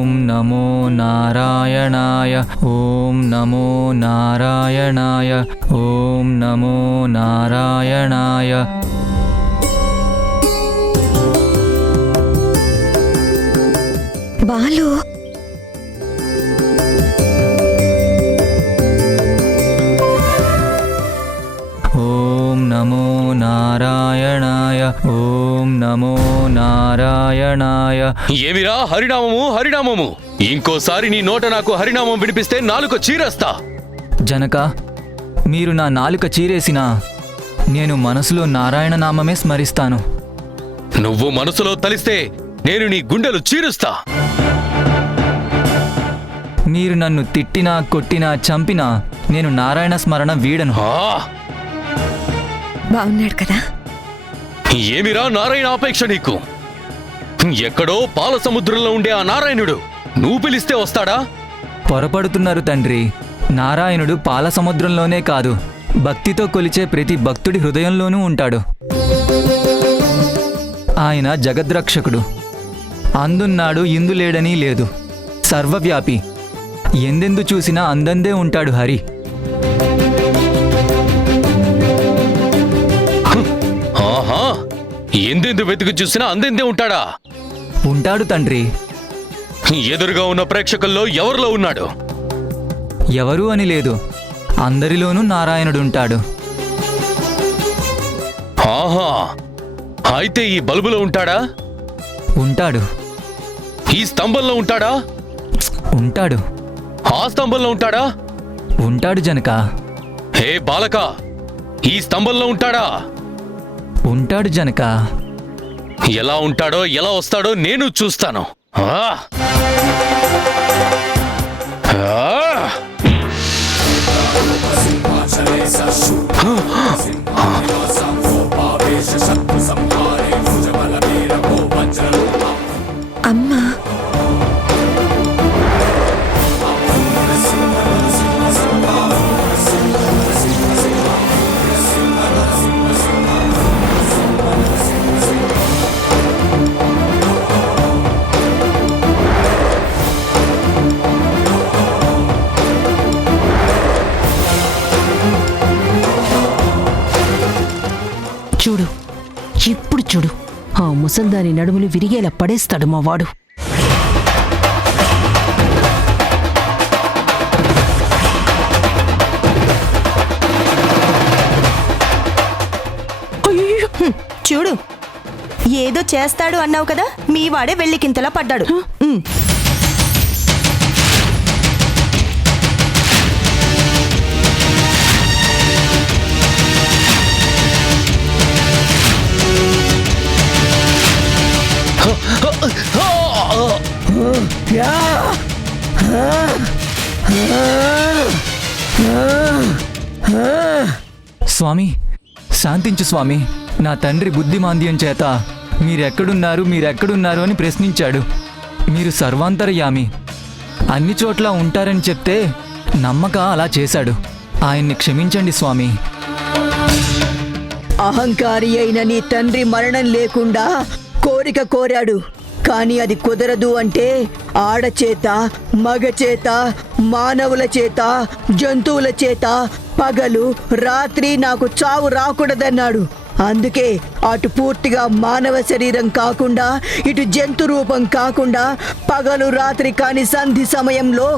ఓం నమో నారాయణాయ. ఓం నమో నారాయణాయ. ఓం నమో నారాయణాయ. బాలు, ఓం నమో నారాయణాయ. ఓం నమో నారాయణాయ. ఏమిరా హరినామము హరినామము? ఇంకోసారి నీ నోట నాకు హరినామం వినిపిస్తే నాలుక చీరేస్తా. జనక, మీరు నా నాలుక చీరేసినా నేను మనసులో నారాయణ నామమే స్మరిస్తాను. నువ్వు మనసులో తలిస్తే నేను నీ గుండెలు చీరుస్తా. మీరు నన్ను తిట్టినా కొట్టినా చంపినా నేను నారాయణ స్మరణ వీడను. బాగున్నాడు కదా? ఏమిరా నారాయణ అపేక్ష నీకు? ఎక్కడో పాల సముద్రంలో ఉండే ఆ నారాయణుడు నువ్వు పిలిస్తే వస్తాడా? పొరపడుతున్నారు తండ్రి. నారాయణుడు పాల సముద్రంలోనే కాదు, భక్తితో కొలిచే ప్రతి భక్తుడి హృదయంలోనూ ఉంటాడు. ఆయన జగద్రక్షకుడు. అందున్నాడు ఇందులేడని లేదు. సర్వవ్యాపి. ఎందెందు చూసినా అందందే ఉంటాడు హరి. ఆహా, ఎందెందు వెతికి చూసినా అందెందే ఉంటాడా? ఉంటాడు తండ్రి. ఎదురుగా ఉన్న ప్రేక్షకుల్లో ఎవరిలో ఉన్నాడు? ఎవరు అని లేదు, అందరిలోనూ నారాయణుడుంటాడు. ఆహా, అయితే ఈ బల్బులో ఉంటాడా? ఉంటాడు. ఈ స్తంభంలో ఉంటాడా? ఉంటాడు. ఆ స్తంభంలో ఉంటాడా? ఉంటాడు జనక. హే బాలక, ఈ స్తంభంలో ఉంటాడా? ఉంటాడు జనక. ఎలా ఉంటాడో ఎలా వస్తాడో నేను చూస్తాను. అమ్మా, చూడు, ఇప్పుడు చూడు, ఆ ముసల్దాని నడుములు విరిగేలా పడేస్తాడు మా వాడు. చూడు, ఏదో చేస్తాడు అన్నావు కదా, మీ వాడే వెళ్లికింతలా పడ్డాడు. స్వామి, శాంతించు స్వామి. నా తండ్రి బుద్ధిమాంద్యం చేత మీరెక్కడున్నారు అని ప్రశ్నించాడు. మీరు సర్వాంతర్యామి, అన్ని చోట్ల ఉంటారని చెప్తే నమ్మక అలా చేశాడు. ఆయన్ని క్షమించండి స్వామి. అహంకారి అయిన నీ తండ్రి మరణం లేకుండా కోరిక కోరాడు, కానీ అది కుదరదు అంటే ఆడచేత, మగచేత, మానవుల చేత, జంతువుల చేత పగలు రాత్రి నాకు చావు రాకూడదన్నాడు. అందుకే అటు పూర్తిగా మానవ శరీరం కాకుండా, ఇటు జంతు రూపం కాకుండా, పగలు రాత్రి కాని సంధి సమయంలో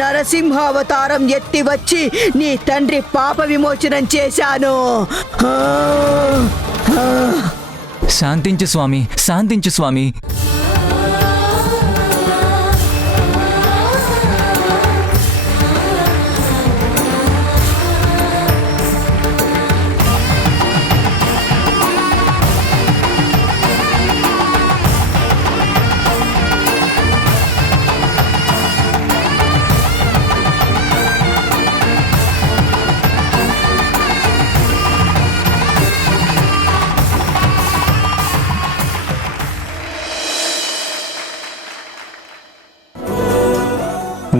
నరసింహావతారం ఎత్తి వచ్చి నీ తండ్రి పాప విమోచనం చేశాను. శాంతించు స్వామి, శాంతించు స్వామి.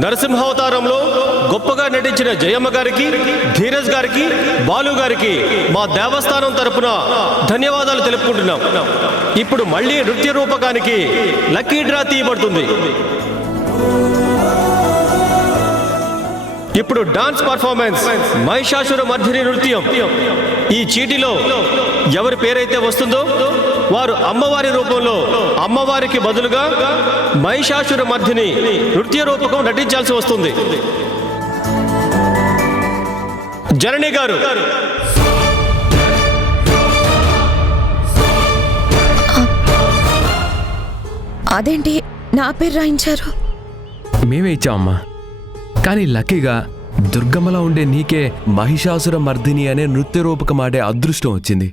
నరసింహావతారంలో గొప్పగా నటించిన జయమ్మ గారికి, ధీరజ్ గారికి, బాలు గారికి మా దేవస్థానం తరపున ధన్యవాదాలు తెలుపుకుంటున్నాం. ఇప్పుడు మళ్ళీ నృత్య రూపకానికి లక్కీ డ్రా తీయబడుతుంది. ఇప్పుడు డాన్స్ పర్ఫార్మెన్స్ మహిషాసుర మర్దిని నృత్యం. ఈ చీటిలో ఎవరి పేరైతే వస్తుందో వారు అమ్మవారి రూపంలో అమ్మవారికి బదులుగా మహిషాసుర మర్దిని నృత్య రూపకం నటించాల్సి వస్తుంది. జనని గారు, అదేంటి నా పేరు రాయించారు? మేమే ఇచ్చామమ్మా. కానీ లక్కీగా దుర్గమ్మలా ఉండే నీకే మహిషాసుర మర్దిని అనే నృత్య రూపకం ఆడే అదృష్టం వచ్చింది.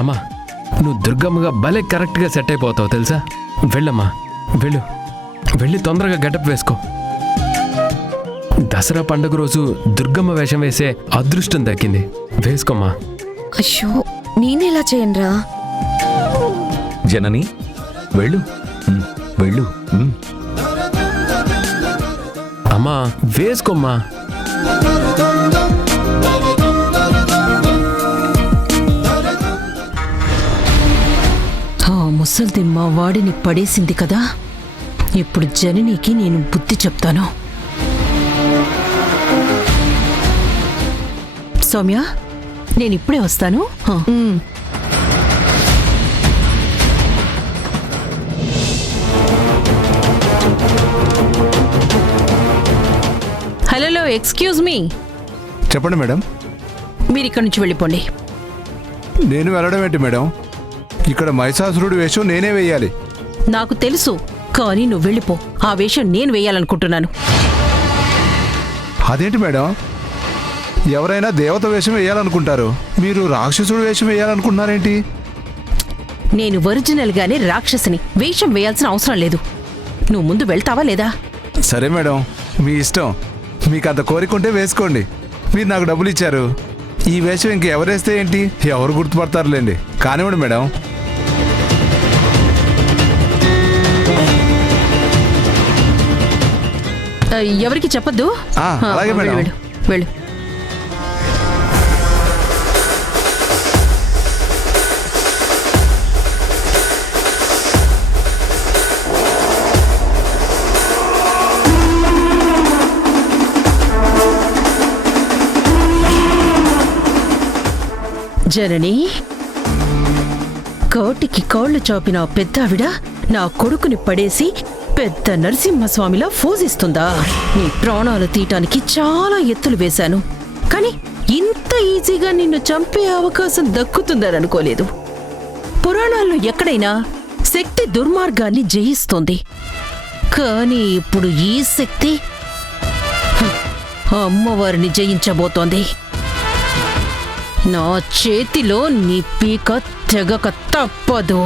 అమ్మా, నువ్వు దుర్గమ్మగా భలే కరెక్ట్గా సెట్ అయిపోతావు తెలుసా. వెళ్ళమ్మా, వెళ్ళి తొందరగా గెటప్ వేసుకో. దసరా పండుగ రోజు దుర్గమ్మ వేషం వేసే అదృష్టం దక్కింది. వేసుకోమ్మా. అయ్యో, నేనెలా చేయనురా? జనని వెళ్ళు, వెళ్ళు. అమ్మా, వేసుకోమ్మా. ఆ ముసల్ది మా వాడిని పడేసింది కదా, ఇప్పుడు జననికి నేను బుద్ధి చెప్తాను. సౌమ్య, నేనిప్పుడే వస్తాను. Hello, excuse me. చెప్పండి మేడం. మీరు ఇక్కడి నుంచి వెళ్ళిపోండి. నేను వెళ్ళడం ఏంటి మేడం? ఇక్కడ మహిషాసురుడి వేషం నేనే వేయాలి. నాకు తెలుసు, కానీ నువ్వు వెళ్ళిపో. ఆ వేషం నేను వేయాలనుకుంటున్నాను. అదేంటి మేడం, ఎవరైనా దేవత వేషం వేయాలనుకుంటారు, మీరు రాక్షసుడి వేషం వేయాలనుకుంటున్నారేంటి? నేను ఒరిజినల్ గానే రాక్షసిని, వేషం వేయాల్సిన అవసరం లేదు. నువ్వు ముందు వెళ్తావా లేదా? సరే మేడం, మీ ఇష్టం. మీకు అంత కోరికుంటే వేసుకోండి. మీరు నాకు డబ్బులు ఇచ్చారు, ఈ వేషం ఇంకెవరేస్తే ఏంటి, ఎవరు గుర్తుపడతారులేండి. కానివ్వండి మేడం. ఎవరికి చెప్పద్దు. అలాగే మేడం. వెళ్ళు, వెళ్ళు. జనని, కోటికి కోళ్లు చాపిన పెద్దావిడ నా కొడుకుని పడేసి పెద్ద నరసింహస్వామిలా పూజిస్తుందా? నీ ప్రాణాలు తీయటానికి చాలా ఎత్తులు వేశాను, కానీ ఇంత ఈజీగా నిన్ను చంపే అవకాశం దక్కుతుందని అనుకోలేదు. పురాణాల్లో ఎక్కడైనా శక్తి దుర్మార్గాన్ని జయిస్తుంది, కానీ ఇప్పుడు ఈ శక్తి అమ్మవారిని జయించబోతోంది. నా చేతిలో నీ పీక తెగక తప్పదు.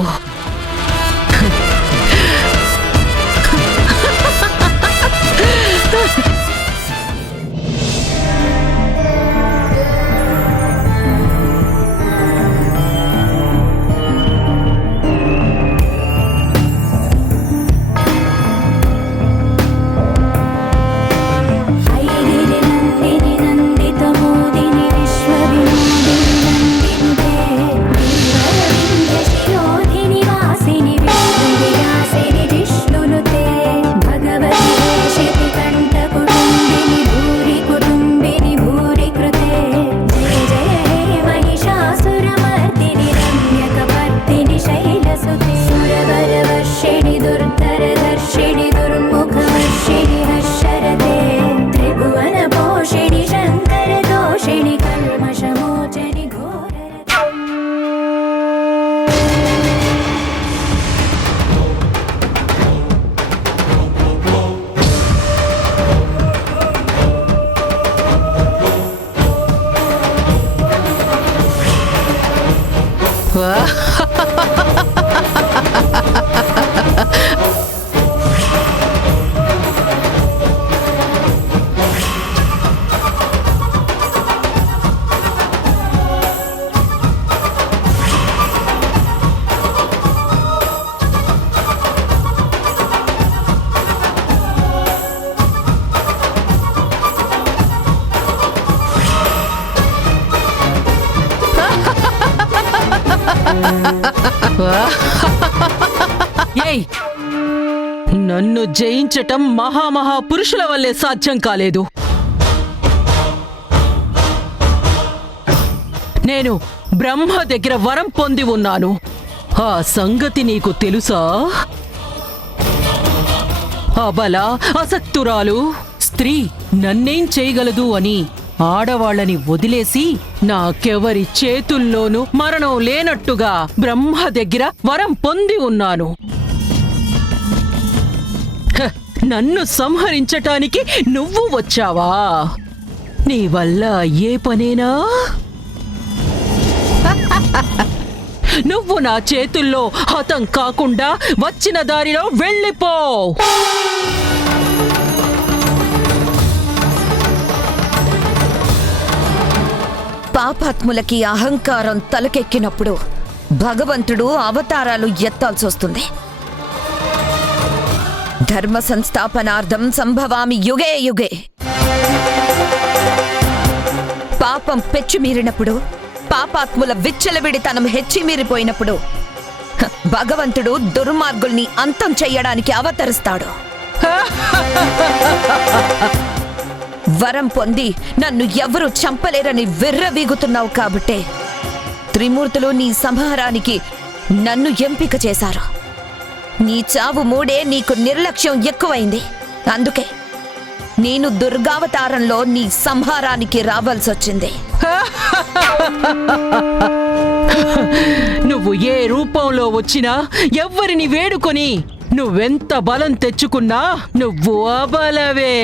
Ha ha ha ha! ఏయ్, నన్ను జయించటం మహామహా పురుషుల వల్లే సాధ్యం కాలేదు. నేను బ్రహ్మ దగ్గర వరం పొంది ఉన్నాను. ఆ సంగతి నీకు తెలుసా? అబల, అసక్తురాలు స్త్రీ నన్నేం చేయగలదు అని ఆడవాళ్ళని వదిలేసి నాకెవరి చేతుల్లోనూ మరణం లేనట్టుగా బ్రహ్మ దగ్గర వరం పొంది ఉన్నాను. హ, నన్ను సంహరించటానికి నువ్వు వచ్చావా? నీ వల్ల ఏ పనేనా? నువ్వు నా చేతుల్లో హతం కాకుండా వచ్చిన దారిలో వెళ్ళిపో. పాపాత్ములకి అహంకారం తలకెక్కినప్పుడు భగవంతుడు అవతారాలు ఎత్తాల్సొస్తుంది. ధర్మ సంస్థాపనార్థం సంభవామి యుగే యుగే. పాపం పెచ్చుమీరినప్పుడు, పాపాత్ముల విచ్చలవిడితనం హెచ్చిమీరిపోయినప్పుడు భగవంతుడు దుర్మార్గుల్ని అంతం చెయ్యడానికి అవతరిస్తాడు. వరం పొంది నన్ను ఎవరూ చంపలేరని విర్రవీగుతున్నావు కాబట్టే త్రిమూర్తులు నీ సంహారానికి నన్ను ఎంపిక చేశారు. నీ చావు మూడే నీకు నిర్లక్ష్యం ఎక్కువైంది. అందుకే నేను దుర్గావతారంలో నీ సంహారానికి రావాల్సొచ్చింది. నువ్వు ఏ రూపంలో వచ్చినా, ఎవ్వరిని వేడుకొని నువ్వెంత బలం తెచ్చుకున్నా నువ్వు అబలవే.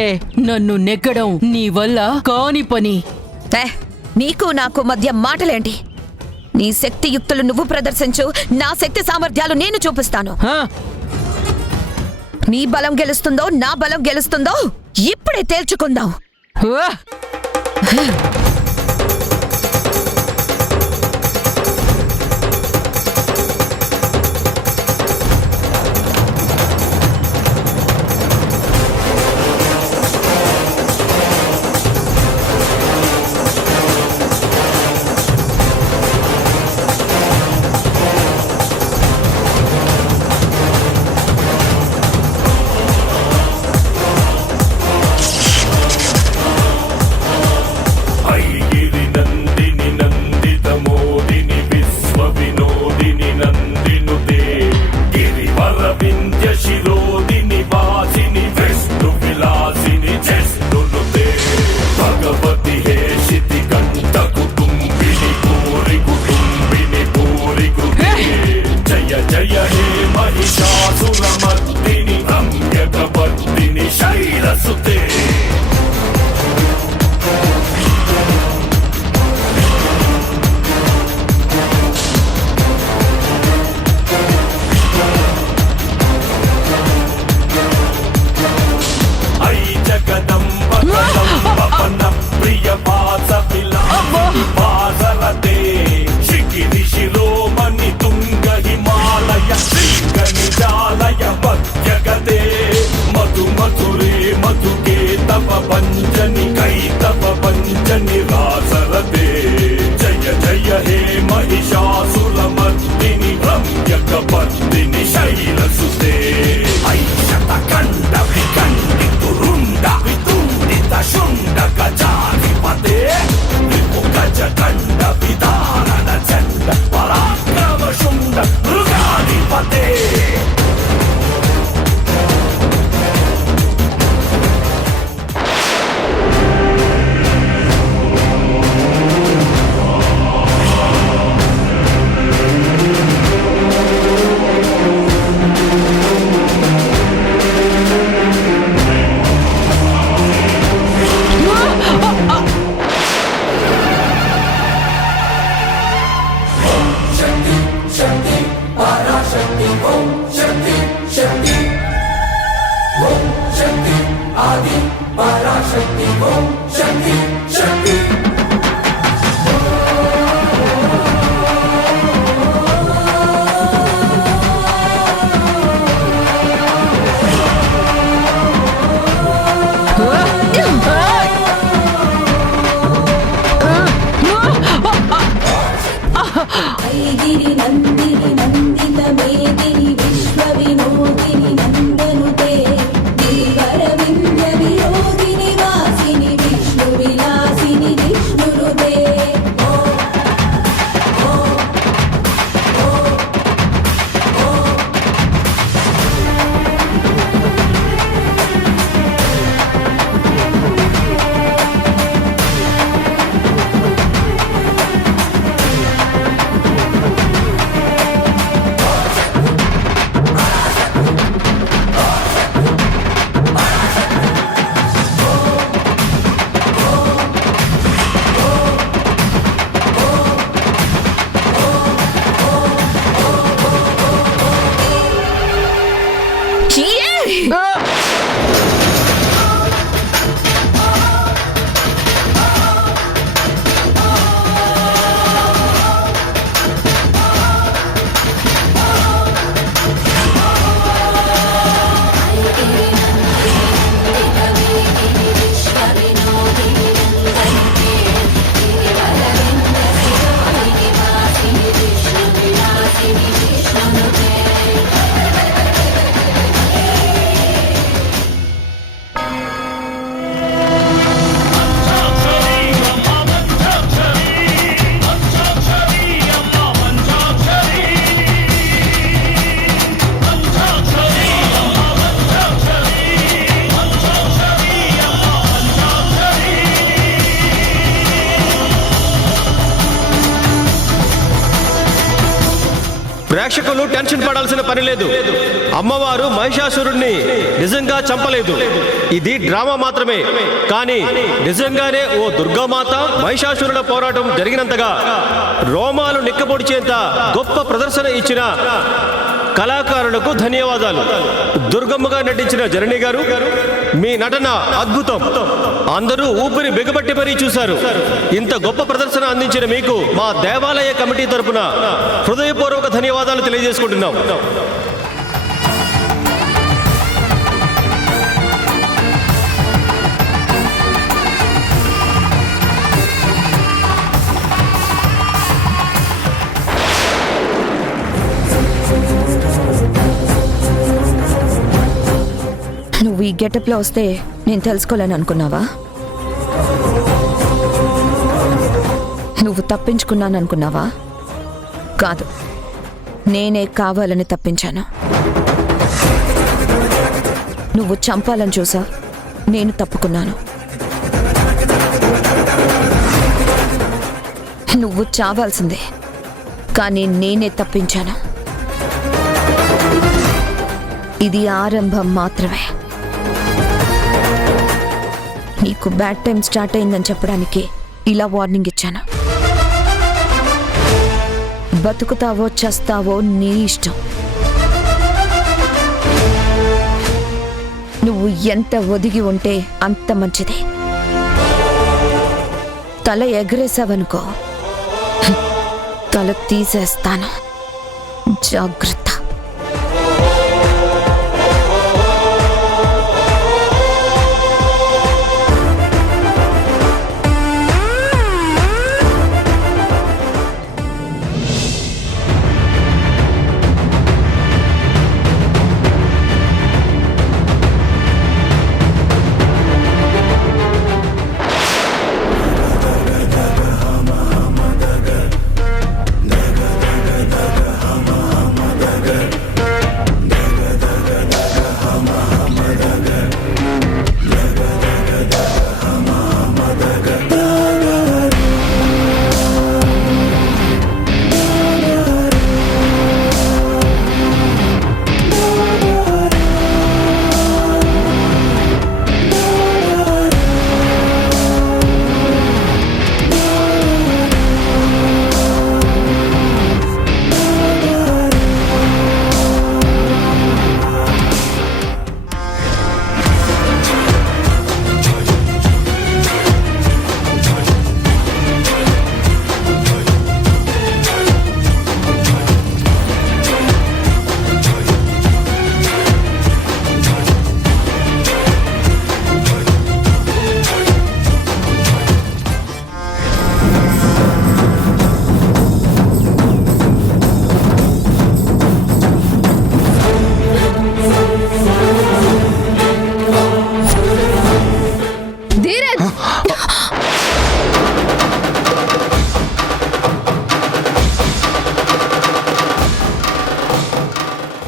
నన్ను నెగ్గడం నీ వల్ల కాని పని. నీకు నాకు మధ్య మాటలేంటి? నీ శక్తియుక్తులు నువ్వు ప్రదర్శించు, నా శక్తి సామర్థ్యాలు నేను చూపిస్తాను. నీ బలం గెలుస్తుందో నా బలం గెలుస్తుందో ఇప్పుడే తేల్చుకుందాం. నందిని నందిత మేదిని విశ్వ వినో ప్రేక్షకులు టెన్షన్ పడాల్సిన పని లేదు. అమ్మవారు మహిషాసురుణ్ణి నిజంగా చంపలేదు. ఇది డ్రామా మాత్రమే. కానీ నిజంగానే ఓ దుర్గామాత మహిషాసురుల పోరాటం జరిగినంతగా రోమాలు నిక్కపొడిచేంత గొప్ప ప్రదర్శన ఇచ్చిన కళాకారులకు ధన్యవాదాలు. దుర్గమ్మగా నటించిన జనని గారు, మీ నటన అద్భుతం. అందరూ ఊపిరి బిగబట్టి మరీ చూశారు. ఇంత గొప్ప ప్రదర్శన అందించిన మీకు మా దేవాలయ కమిటీ తరపున హృదయపూర్వక ధన్యవాదాలు తెలియజేసుకుంటున్నాం. నువ్వు ఈ గెటప్లో వస్తే నేను తెలుసుకోలేను అనుకున్నావా? నువ్వు తప్పించుకున్నాను అనుకున్నావా? కాదు, నేనే కావాలని తప్పించాను. నువ్వు చంపాలని చూసావు, నేను తప్పుకున్నాను. నువ్వు చావాల్సిందే, కానీ నేనే తప్పించాను. ఇది ఆరంభం మాత్రమే. నీకు బ్యాడ్ టైం స్టార్ట్ అయిందని చెప్పడానికి ఇలా వార్నింగ్ ఇచ్చాను. బతుకుతావో చస్తావో నీ ఇష్టం. నువ్వు ఎంత ఒదిగి ఉంటే అంత మంచిది. తల ఎగరేసావనుకో, తల తీసేస్తాను. జాగ్రత్త.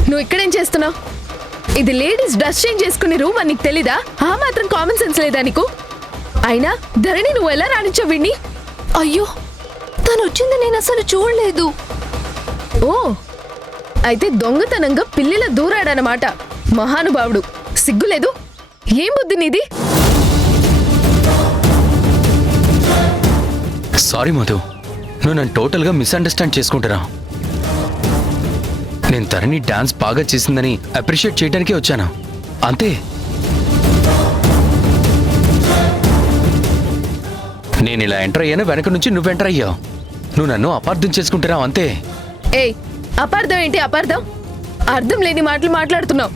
నువ్వు ఇక్కడేం చేస్తున్నావు? ఇది లేడీస్ డ్రెస్ చేంజ్ చేసుకునే రూమ్ అని నీకు తెలీదా? ఆ మాత్రం కామన్ సెన్స్ లేదా నీకు? అయినా ధరణి నువ్వు ఎలా రాణించావు వీణ్ణి? అయ్యో, తను వచ్చింది నేను అసలు చూడలేదు. ఓ, అయితే దొంగతనంగా పిల్లిలా దూరాడనమాట మహానుభావుడు. సిగ్గులేదు? ఏం బుద్ధి నీది? సారీ మధు, నువ్వు నన్ను టోటల్గా మిస్అండర్స్టాండ్ చేసుకుంటున్నా. నేను ధరణి డాన్స్ బాగా చేసిందని అప్రిషియేట్ చేయడానికే వచ్చాను, అంతే. నేను ఇలా ఎంటర్ అయ్యాను, వెనక నుంచి నువ్వు ఎంటర్ అయ్యావు. నువ్వు నన్ను అపార్థం చేసుకుంటున్నావు, అంతే. ఏయ్, అపార్థం ఏంటి? అపార్థం అర్థం లేని మాటలు మాట్లాడుతున్నావు.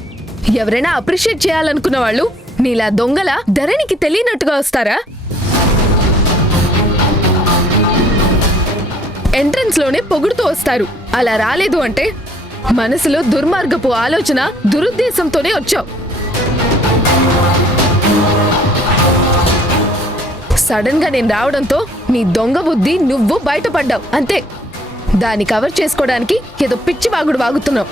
ఎవరైనా అప్రిషియేట్ చేయాలనుకున్న వాళ్ళు నీలా దొంగల ధరణికి తెలియనట్టుగా వస్తారా? ఎంట్రన్స్ లోనే పొగుడుతూ వస్తారు. అలా రాలేదు అంటే మనసులో దుర్మార్గపు ఆలోచన, దురుద్దేశంతోనే వచ్చావు. సడన్ గా నేను రావడంతో నీ దొంగ బుద్ధి నువ్వు బయటపడ్డావు, అంతే. దాన్ని కవర్ చేసుకోవడానికి ఏదో పిచ్చి వాగుడు వాగుతున్నావు.